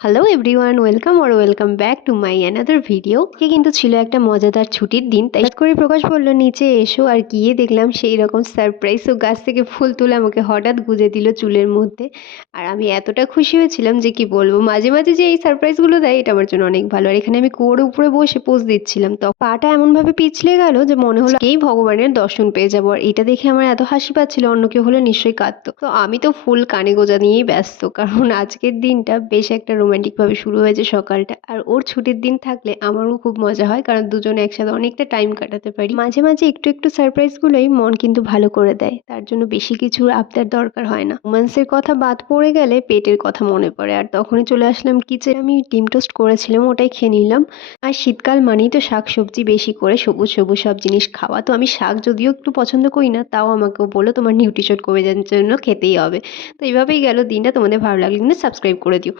Hello everyone, welcome back to my another video. কে কিন্তু ছিল একটা মজাদার ছুটির দিন, তাই হঠাৎ করে প্রকাশ বলল নিচে এসো, আর গিয়ে দেখলাম সেই রকম সারপ্রাইজ। ও গাছ থেকে ফুল তুলে আমাকে হঠাৎ গুজে দিল চুলের মধ্যে। আর আমি এতটা খুশি হয়েছিলাম যে কি বলবো। মাঝে মাঝে যে এই সারপ্রাইজগুলো দেয় এটা আমার জন্য অনেক ভালো। আর এখানে আমি কুয়োর উপরে বসে পোজ দিচ্ছিলাম, তো পাটা এমন ভাবে পিছলে গেল যে মনে হলো এই ভগবানের দর্শন পেয়ে যাবো। আর এটা দেখে আমার এত হাসি পাচ্ছিল, অন্য কেউ হলে নিশ্চয়ই কাঁদতো। তো আমি তো ফুল কানে গোজা নিয়েই ব্যস্ত, কারণ আজকের দিনটা বেশ একটা রোমান্টিক ভাবে শুরু হয়েছে সকালটা। আর ওর ছুটির দিন থাকলে আমারও খুব মজা হয়, কারণ দুজনে একসাথে অনেকটা টাইম কাটাতে পারি। মাঝে মাঝে একটু একটু সারপ্রাইজ গুলোই মন কিন্তু ভালো করে দেয়, তার জন্য বেশি কিছু আবদার দরকার হয় না। রোমান্সের কথা বাদ পড়ে গেলে পেটের কথা মনে পড়ে, আর তখনই চলে আসলাম কিচেনে। আমি ডিম টোস্ট করেছিলাম, ওটাই খেয়ে নিলাম। আর শীতকাল মানেই তো শাক সবজি, বেশি করে সবুজ সবুজ সব জিনিস খাওয়া। তো আমি শাক যদিও একটু পছন্দ করি না, তাও আমাকেও বললো তোমার নিউট্রিশন কমে যাওয়ার জন্য খেতেই হবে। তো এইভাবেই গেল দিনটা। তোমাদের ভালো লাগলে কিন্তু সাবস্ক্রাইব করে দিও।